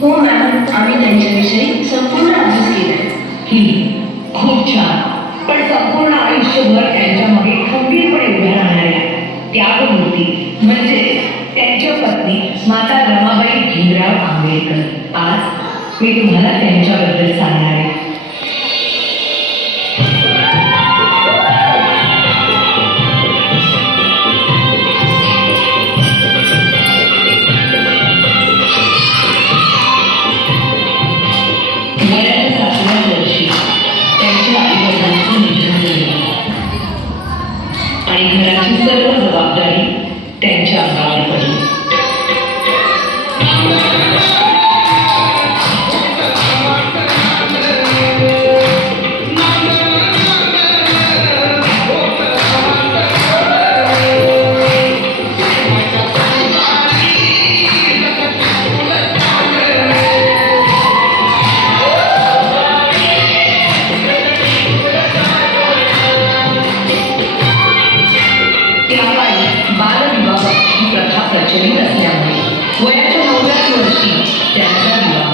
हो मॅडम आम्ही त्यांच्याविषयी संपूर्ण अभ्यास केलाय. ही खूप छान. पण संपूर्ण आयुष्यभर त्यांच्या मागे खंबीरपणे उभ्या राहणाऱ्या त्यागमूर्ती म्हणजे त्यांच्या पत्नी माता रमाबाई भीमराव आंबेडकर आज मी तुम्हाला त्यांच्याबद्दल सांगणार आहे. आणि घराची सर्व जबाबदारी त्यांच्या अंगावर पडली. त्या बालविवाह ही प्रथा प्रचलित असल्यामुळे वयाच्या नवव्याच वर्षी त्यांचा विवाह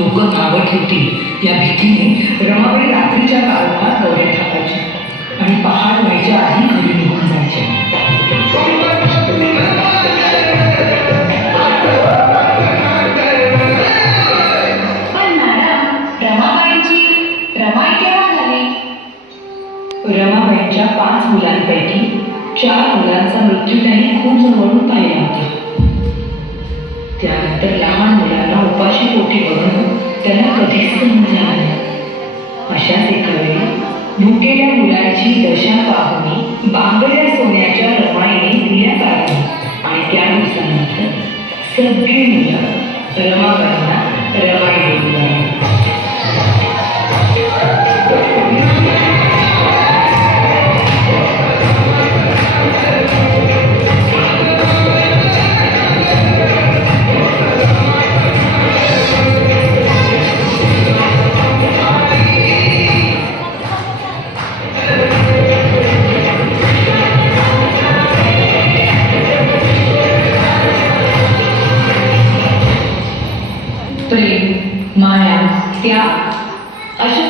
लोक नावं ठेवतील. या भीतीने रमाबाई रात्रीच्या काळात दौरे टाकायचे आणि पहाट व्हायच्या आधी घरी निघून जायचे रमाबाईंच्या पाच मुलांपैकी चार मुलांचा मृत्यू त्यांनी खूप जवळून पाहिला होता. त्यानंतर लहान उपाशी पोटी बघणं त्यांना कधीच सहन नाही अशाच एका वेळी भुकेल्या मुलांची दशा पाहुणी बांगड्या सोन्याच्या रमाईने दिल्या काढली आणि त्या दिवसानंतर सगळी मुलं रमाबाईंना रमाई देऊ लागली प्रेम माया त्याग अशा